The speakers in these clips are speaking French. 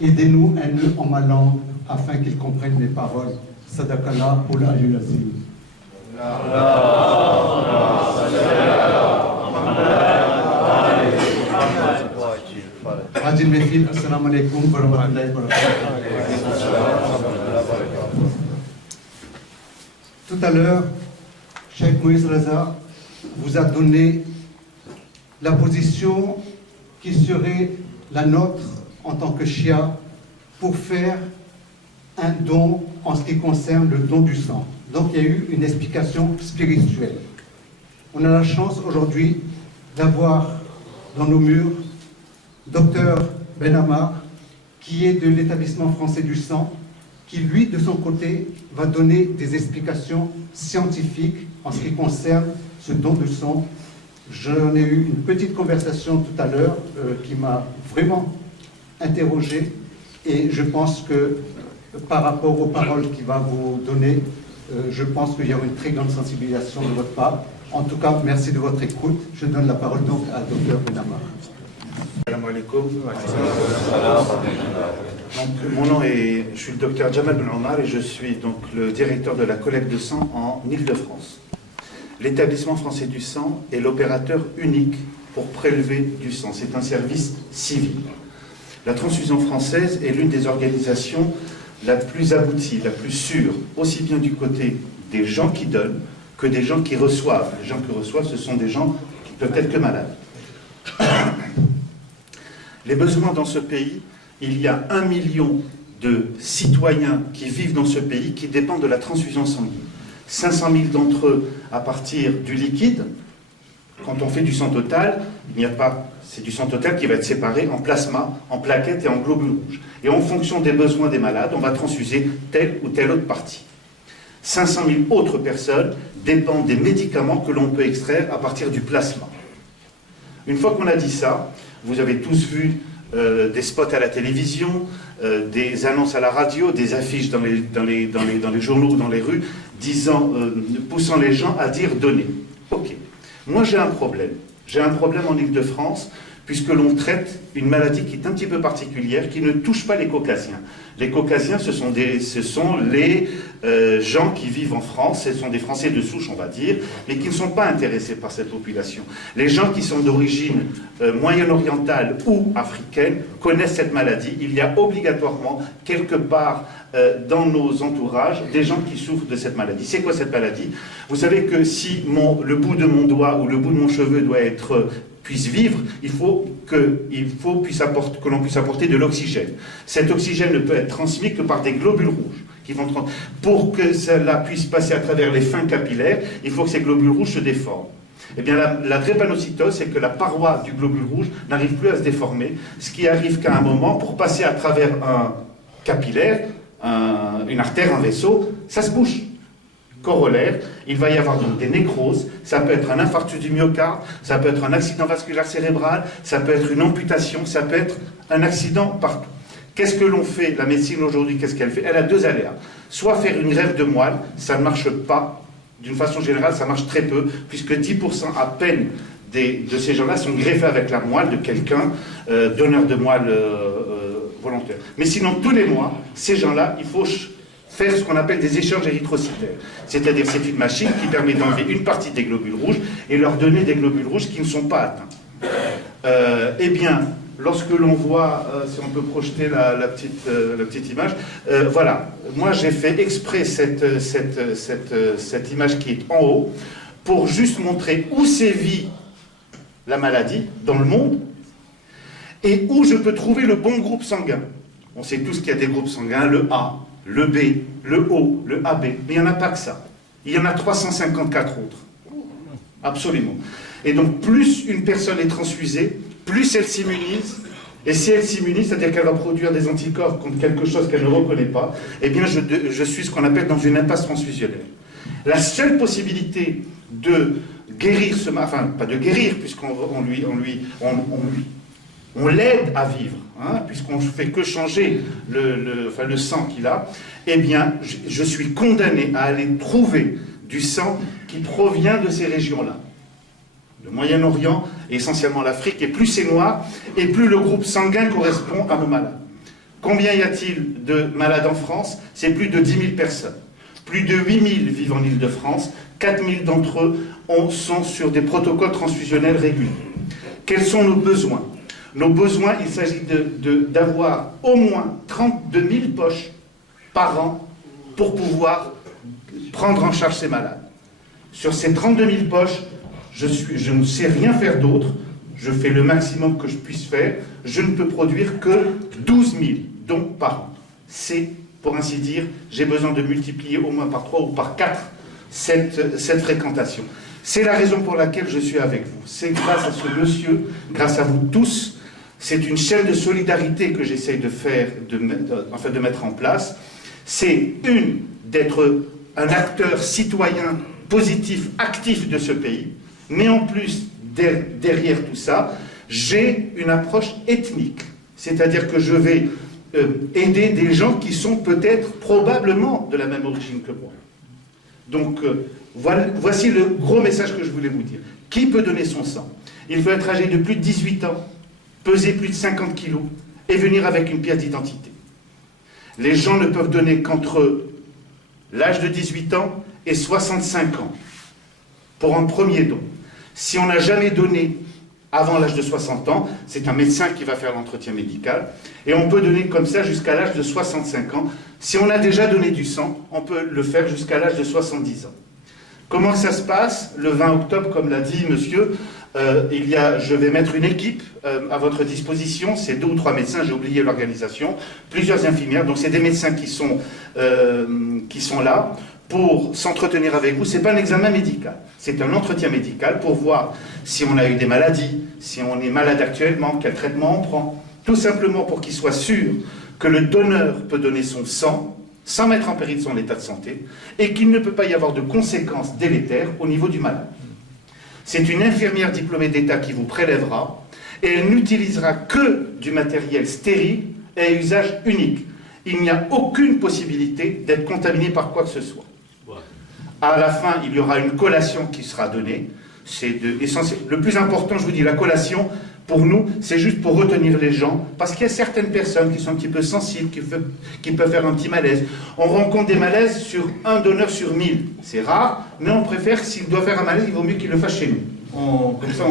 Aidez-nous un nœud en ma langue, afin qu'ils comprennent mes paroles. Sadaqallah ul aliyyul azim. Hajil Mefil, assalamu alaikum wa rahmatullahi wa barakatuh. Tout à l'heure, Cheikh Moïse Raza vous a donné la position qui serait la nôtre en tant que Shia pour faire un don en ce qui concerne le don du sang. Donc il y a eu une explication spirituelle. On a la chance aujourd'hui d'avoir dans nos murs Dr Ben Ammar, qui est de l'établissement français du sang, qui lui, de son côté, va donner des explications scientifiques en ce qui concerne ce don de sang. J'en ai eu une petite conversation tout à l'heure qui m'a vraiment interrogé, et je pense que par rapport aux paroles qu'il va vous donner, je pense qu'il y aura une très grande sensibilisation de votre part. En tout cas, merci de votre écoute. Je donne la parole donc à Dr Ben Ammar. Salam alaikum. Donc, mon nom est, je suis le docteur Jamal Ben Ammar et je suis donc le directeur de la collecte de sang en Île-de-France. L'établissement français du sang est l'opérateur unique pour prélever du sang. C'est un service civil. La transfusion française est l'une des organisations la plus aboutie, la plus sûre, aussi bien du côté des gens qui donnent que des gens qui reçoivent. Les gens qui reçoivent, ce sont des gens qui peuvent être que malades. Les besoins dans ce pays, il y a 1 million de citoyens qui vivent dans ce pays qui dépendent de la transfusion sanguine. 500 000 d'entre eux à partir du liquide. Quand on fait du sang total, il n'y a pas, c'est du sang total qui va être séparé en plasma, en plaquettes et en globules rouges. Et en fonction des besoins des malades, on va transfuser telle ou telle autre partie. 500 000 autres personnes dépendent des médicaments que l'on peut extraire à partir du plasma. Une fois qu'on a dit ça, vous avez tous vu des spots à la télévision, des annonces à la radio, des affiches dans les journaux ou dans les rues, disant, poussant les gens à dire « donnez ». Ok. Moi j'ai un problème. J'ai un problème en Île-de-France, puisque l'on traite une maladie qui est un petit peu particulière, qui ne touche pas les Caucasiens. Les Caucasiens, ce sont les gens qui vivent en France, ce sont des Français de souche, on va dire, mais qui ne sont pas intéressés par cette population. Les gens qui sont d'origine moyen-orientale ou africaine connaissent cette maladie. Il y a obligatoirement, quelque part dans nos entourages, des gens qui souffrent de cette maladie. C'est quoi cette maladie? Vous savez que si le bout de mon doigt ou le bout de mon cheveu puisse vivre, il faut que l'on puisse apporter de l'oxygène. Cet oxygène ne peut être transmis que par des globules rouges. Pour que cela puisse passer à travers les fins capillaires, il faut que ces globules rouges se déforment. Eh bien, la drépanocytose, c'est que la paroi du globule rouge n'arrive plus à se déformer, ce qui arrive qu'à un moment, pour passer à travers un capillaire, une artère, un vaisseau, ça se bouche. Corollaire, il va y avoir donc des nécroses, ça peut être un infarctus du myocarde, ça peut être un accident vasculaire cérébral, ça peut être une amputation, ça peut être un accident partout. Qu'est-ce que l'on fait? La médecine aujourd'hui, qu'est-ce qu'elle fait? Elle a deux aléas. Soit faire une greffe de moelle, ça ne marche pas, d'une façon générale, ça marche très peu, puisque 10% à peine de ces gens-là sont greffés avec la moelle de quelqu'un, donneur de moelle volontaire. Mais sinon, tous les mois, ces gens-là, il faut faire ce qu'on appelle des échanges érythrocytaires. C'est-à-dire, c'est une machine qui permet d'enlever une partie des globules rouges et leur donner des globules rouges qui ne sont pas atteints. Eh bien, lorsque l'on voit, si on peut projeter la petite image, voilà, moi j'ai fait exprès cette image qui est en haut pour juste montrer où sévit la maladie dans le monde et où je peux trouver le bon groupe sanguin. On sait tous qu'il y a des groupes sanguins, le A, le B, le O, le AB, mais il n'y en a pas que ça. Il y en a 354 autres. Absolument. Et donc, plus une personne est transfusée, plus elle s'immunise, et si elle s'immunise, c'est-à-dire qu'elle va produire des anticorps contre quelque chose qu'elle ne reconnaît pas, eh bien, je suis ce qu'on appelle dans une impasse transfusionnelle. La seule possibilité de guérir enfin, pas de guérir, puisqu'on l'aide à vivre, hein, puisqu'on ne fait que changer le sang qu'il a, eh bien, je suis condamné à aller trouver du sang qui provient de ces régions-là. Le Moyen-Orient, et essentiellement l'Afrique, et plus c'est noir, et plus le groupe sanguin correspond à nos malades. Combien y a-t-il de malades en France? C'est plus de 10 000 personnes. Plus de 8 000 vivent en Île-de-France. 4 000 d'entre eux sont sur des protocoles transfusionnels réguliers. Quels sont nos besoins? Nos besoins, il s'agit d'avoir au moins 32 000 poches par an pour pouvoir prendre en charge ces malades. Sur ces 32 000 poches, je ne sais rien faire d'autre. Je fais le maximum que je puisse faire. Je ne peux produire que 12 000 dons par an. C'est, pour ainsi dire, j'ai besoin de multiplier au moins par 3 ou par 4 cette fréquentation. C'est la raison pour laquelle je suis avec vous. C'est grâce à ce monsieur, grâce à vous tous. C'est une chaîne de solidarité que j'essaye de faire, de mettre en place. C'est d'être un acteur citoyen positif, actif de ce pays, mais en plus, derrière tout ça, j'ai une approche ethnique. C'est-à-dire que je vais aider des gens qui sont peut-être, probablement, de la même origine que moi. Donc, voici le gros message que je voulais vous dire. Qui peut donner son sang? Il faut être âgé de plus de 18 ans, peser plus de 50 kilos et venir avec une pièce d'identité. Les gens ne peuvent donner qu'entre l'âge de 18 ans et 65 ans pour un premier don. Si on n'a jamais donné avant l'âge de 60 ans, c'est un médecin qui va faire l'entretien médical, et on peut donner comme ça jusqu'à l'âge de 65 ans. Si on a déjà donné du sang, on peut le faire jusqu'à l'âge de 70 ans. Comment ça se passe? Le 20 octobre, comme l'a dit monsieur, je vais mettre une équipe à votre disposition. C'est 2 ou 3 médecins, j'ai oublié l'organisation, plusieurs infirmières, donc c'est des médecins qui sont là pour s'entretenir avec vous. Ce n'est pas un examen médical, c'est un entretien médical pour voir si on a eu des maladies, si on est malade actuellement, quel traitement on prend, tout simplement pour qu'il soit sûr que le donneur peut donner son sang sans mettre en péril son état de santé, et qu'il ne peut pas y avoir de conséquences délétères au niveau du malade. C'est une infirmière diplômée d'État qui vous prélèvera, et elle n'utilisera que du matériel stérile et à usage unique. Il n'y a aucune possibilité d'être contaminé par quoi que ce soit. À la fin, il y aura une collation qui sera donnée. C'est essentiel. Le plus important, je vous dis, la collation, pour nous, c'est juste pour retenir les gens, parce qu'il y a certaines personnes qui sont un petit peu sensibles, qui peuvent faire un petit malaise. On rencontre des malaises sur un donneur sur 1000. C'est rare, mais on préfère, s'il doit faire un malaise, il vaut mieux qu'il le fasse chez nous. Comme ça,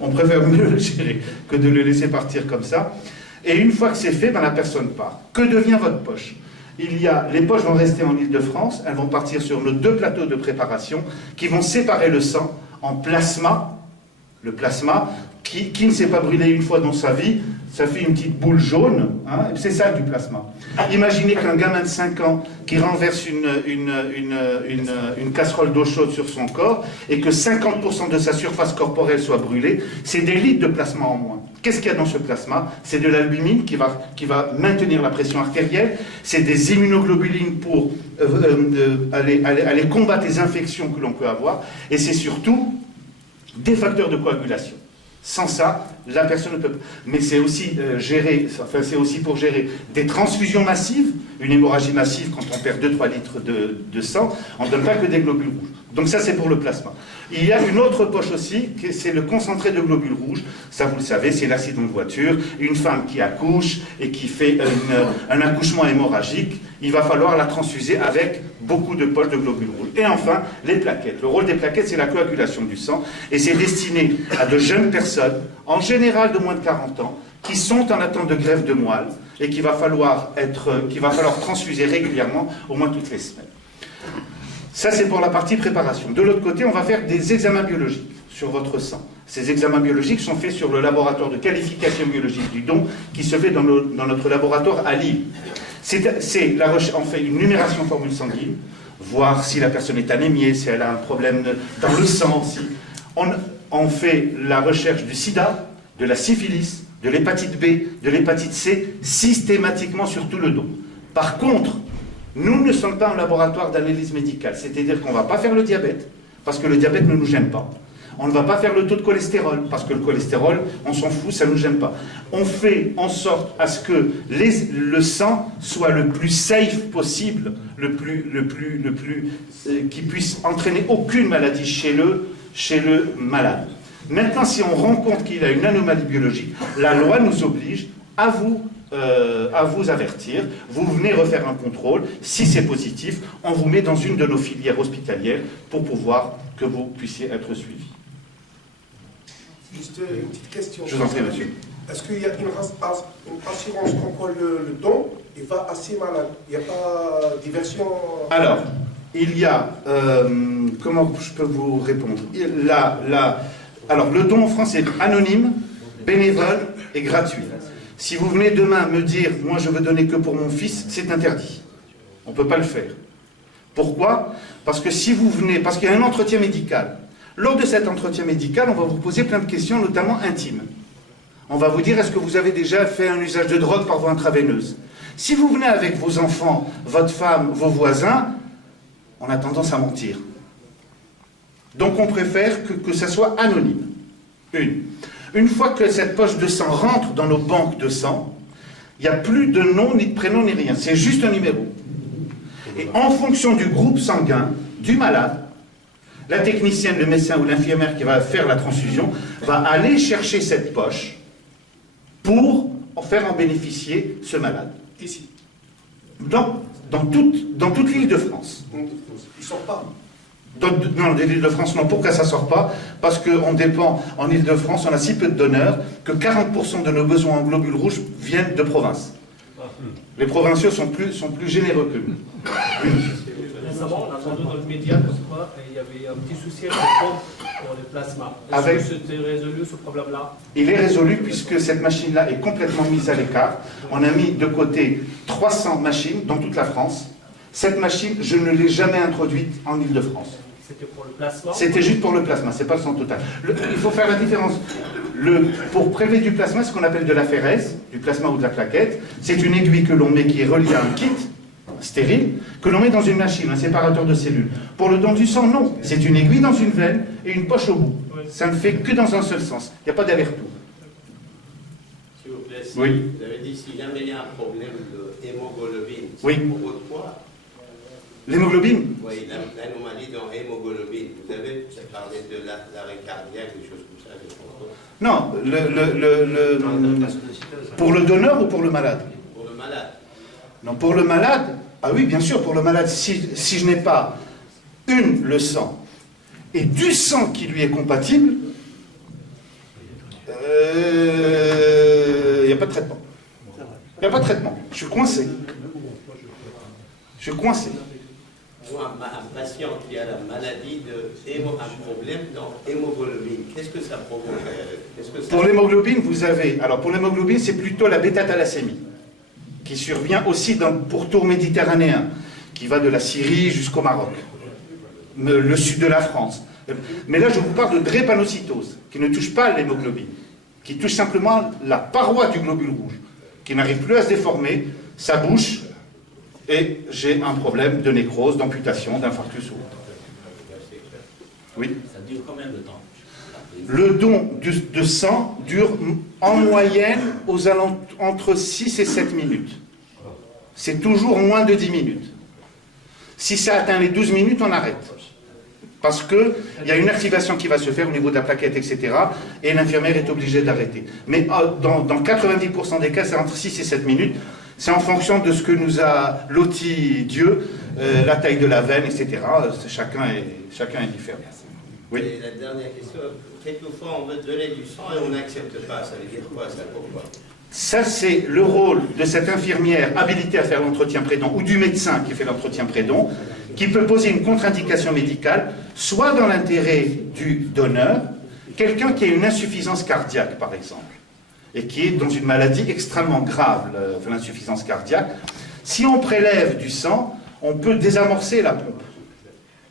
on préfère mieux le gérer que de le laisser partir comme ça. Et une fois que c'est fait, la personne part. Que devient votre poche? Les poches vont rester en Île-de-France, elles vont partir sur nos 2 plateaux de préparation qui vont séparer le sang en plasma. Le plasma, qui ne s'est pas brûlé une fois dans sa vie, ça fait une petite boule jaune, hein, c'est ça du plasma. Imaginez qu'un gamin de 5 ans qui renverse une casserole d'eau chaude sur son corps et que 50% de sa surface corporelle soit brûlée, c'est des litres de plasma en moins. Qu'est-ce qu'il y a dans ce plasma? C'est de l'albumine qui va maintenir la pression artérielle, c'est des immunoglobulines pour aller combattre les infections que l'on peut avoir, et c'est surtout des facteurs de coagulation. Sans ça, la personne ne peut pas. Mais c'est aussi c'est aussi pour gérer des transfusions massives, une hémorragie massive quand on perd 2-3 litres de sang, on ne donne pas que des globules rouges. Donc ça, c'est pour le plasma. Il y a une autre poche aussi, c'est le concentré de globules rouges. Ça, vous le savez, c'est l'accident de voiture. Une femme qui accouche et qui fait un accouchement hémorragique, il va falloir la transfuser avec beaucoup de poches de globules rouges. Et enfin, les plaquettes. Le rôle des plaquettes, c'est la coagulation du sang. Et c'est destiné à de jeunes personnes, en général de moins de 40 ans, qui sont en attente de greffe de moelle et qu'il va falloir transfuser régulièrement, au moins toutes les semaines. Ça, c'est pour la partie préparation. De l'autre côté, on va faire des examens biologiques sur votre sang. Ces examens biologiques sont faits sur le laboratoire de qualification biologique du don qui se fait dans notre laboratoire à Lille. On fait une numération formule sanguine, voir si la personne est anémiée, si elle a un problème dans le sang. On fait la recherche du sida, de la syphilis, de l'hépatite B, de l'hépatite C, systématiquement sur tout le dos. Par contre, nous ne sommes pas un laboratoire d'analyse médicale, c'est-à-dire qu'on ne va pas faire le diabète, parce que le diabète ne nous gêne pas. On ne va pas faire le taux de cholestérol, parce que le cholestérol, on s'en fout, ça ne nous gêne pas. On fait en sorte à ce que le sang soit le plus safe possible, qui puisse entraîner aucune maladie chez le malade. Maintenant, si on rencontre qu'il a une anomalie biologique, la loi nous oblige à vous à vous avertir. Vous venez refaire un contrôle. Si c'est positif, on vous met dans une de nos filières hospitalières pour pouvoir que vous puissiez être suivi. Juste une petite question. Je vous en prie, monsieur. Est-ce qu'il y a une assurance contre le don et va assez malade? Il n'y a pas des versions... Alors, il y a... comment je peux vous répondre? Alors, le don en France est anonyme, bénévole et gratuit. Si vous venez demain me dire, moi je veux donner que pour mon fils, c'est interdit. On ne peut pas le faire. Pourquoi? Parce que si vous venez... Parce qu'il y a un entretien médical. Lors de cet entretien médical, on va vous poser plein de questions, notamment intimes. On va vous dire, est-ce que vous avez déjà fait un usage de drogue par voie intraveineuse? Si vous venez avec vos enfants, votre femme, vos voisins, on a tendance à mentir. Donc on préfère que ça soit anonyme. Une fois que cette poche de sang rentre dans nos banques de sang, il n'y a plus de nom, ni de prénom, ni rien. C'est juste un numéro. Et en fonction du groupe sanguin, du malade, la technicienne, le médecin ou l'infirmière qui va faire la transfusion va aller chercher cette poche pour en faire en bénéficier ce malade. Ici. Dans toute l'île de France. Ils ne sortent pas. Non, de l'île de France, non. Pourquoi ça ne sort pas? Parce qu'on dépend, en île de France, on a si peu de donneurs que 40% de nos besoins en globules rouges viennent de province. Les provinciaux sont plus généreux que nous. Récemment, on a entendu dans le média qu'il y avait un petit souci avec les pompes pour les plasmas. Est-ce que c'était résolu ce problème-là? Il est résolu puisque cette machine-là est complètement mise à l'écart. On a mis de côté 300 machines dans toute la France. Cette machine, je ne l'ai jamais introduite en Île-de-France. C'était pour le plasma? C'était juste pour le plasma, c'est pas le sang total. Il faut faire la différence. Pour prélever du plasma, ce qu'on appelle de la phérèse, du plasma ou de la plaquette, c'est une aiguille que l'on met qui est reliée à un kit stérile, que l'on met dans une machine, un séparateur de cellules. Pour le don du sang, non. C'est une aiguille dans une veine et une poche au bout. Ça ne fait que dans un seul sens. Il n'y a pas d'aller-retour. S'il vous plaît, Oui. Vous avez dit si jamais il y a un problème de hémoglobine, Oui. c'est pour votre poids. L'hémoglobine? Oui, l'anomalie dans l'hémoglobine. Vous avez parlé de l'arrêt cardiaque, des choses comme ça. Non, pour le donneur ou pour le malade? Pour le malade. Non, pour le malade, ah oui, bien sûr, pour le malade, si je n'ai pas le sang et du sang qui lui est compatible, il n'y a pas de traitement. Il n'y a pas de traitement. Je suis coincé. Je suis coincé. Moi, un patient qui a la maladie un problème dans l'hémoglobine, qu'est-ce que ça provoque? Pour l'hémoglobine, vous avez... Alors, pour l'hémoglobine, c'est plutôt la bêta-thalassémie, qui survient aussi dans le pourtour méditerranéen, qui va de la Syrie jusqu'au Maroc, le sud de la France. Mais là, je vous parle de drépanocytose, qui ne touche pas l'hémoglobine, qui touche simplement la paroi du globule rouge, qui n'arrive plus à se déformer, ça bouche, et j'ai un problème de nécrose, d'amputation, d'infarctus ou autre. Oui. Ça dure combien de temps? Le don de sang dure en moyenne entre 6 et 7 minutes. C'est toujours moins de 10 minutes. Si ça atteint les 12 minutes, on arrête. Parce qu'il y a une activation qui va se faire au niveau de la plaquette, etc. Et l'infirmière est obligée d'arrêter. Mais dans 90% des cas, c'est entre 6 et 7 minutes. C'est en fonction de ce que nous a loti Dieu, la taille de la veine, etc. Chacun est différent. Oui. Et la dernière question, quelquefois on veut donner du sang et on n'accepte pas. Ça veut dire quoi, ça, pourquoi? Ça, c'est le rôle de cette infirmière habilitée à faire l'entretien pré-don ou du médecin qui fait l'entretien pré-don, qui peut poser une contre-indication médicale, soit dans l'intérêt du donneur, quelqu'un qui a une insuffisance cardiaque, par exemple, et qui est dans une maladie extrêmement grave, l'insuffisance cardiaque. Si on prélève du sang, on peut désamorcer la pompe.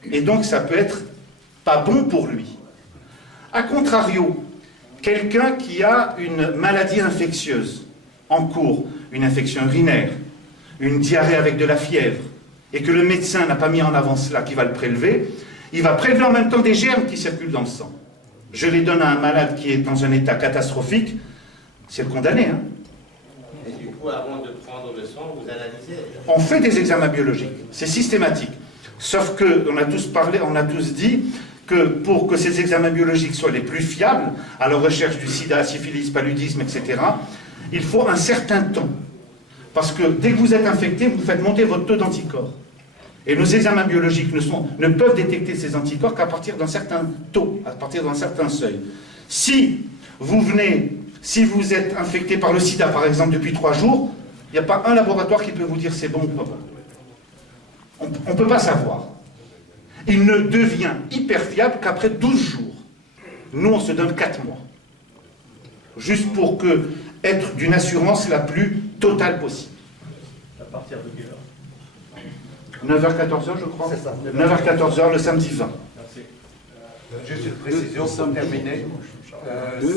Et donc, ça peut être pas bon pour lui. A contrario, quelqu'un qui a une maladie infectieuse en cours, une infection urinaire, une diarrhée avec de la fièvre, et que le médecin n'a pas mis en avant cela, qui va le prélever, il va prélever en même temps des germes qui circulent dans le sang. Je les donne à un malade qui est dans un état catastrophique, c'est le condamné. Hein. Et du coup, avant de prendre le sang, vous analysez? On fait des examens biologiques, c'est systématique. Sauf qu'on a tous parlé, on a tous dit que pour que ces examens biologiques soient les plus fiables, à la recherche du sida, syphilis, paludisme, etc., il faut un certain temps. Parce que dès que vous êtes infecté, vous faites monter votre taux d'anticorps. Et nos examens biologiques ne peuvent détecter ces anticorps qu'à partir d'un certain taux, à partir d'un certain seuil. Si vous êtes infecté par le sida, par exemple, depuis 3 jours, il n'y a pas un laboratoire qui peut vous dire c'est bon ou pas bon. On ne peut pas savoir. Il ne devient hyper fiable qu'après 12 jours. Nous, on se donne 4 mois. Juste pour être d'une assurance la plus totale possible. À partir de quelle heure? 9h-14h, je crois. C'est ça. 9h-14h, le samedi 20. Merci. Juste une précision pour terminer.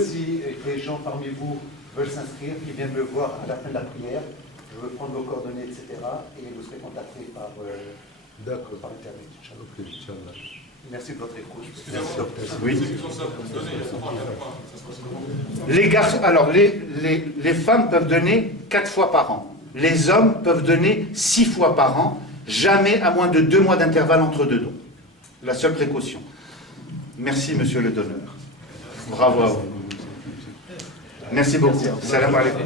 Si des gens parmi vous veulent s'inscrire, qui viennent me voir à la fin de la prière, je veux prendre vos coordonnées, etc. Et vous serez contactés par Internet. Merci de votre écoute. Oui. Les garçons, alors les femmes peuvent donner 4 fois par an. Les hommes peuvent donner 6 fois par an, jamais à moins de 2 mois d'intervalle entre 2 dons. La seule précaution. Merci, monsieur le donneur. Bravo à vous. Merci beaucoup. Salam alaikum.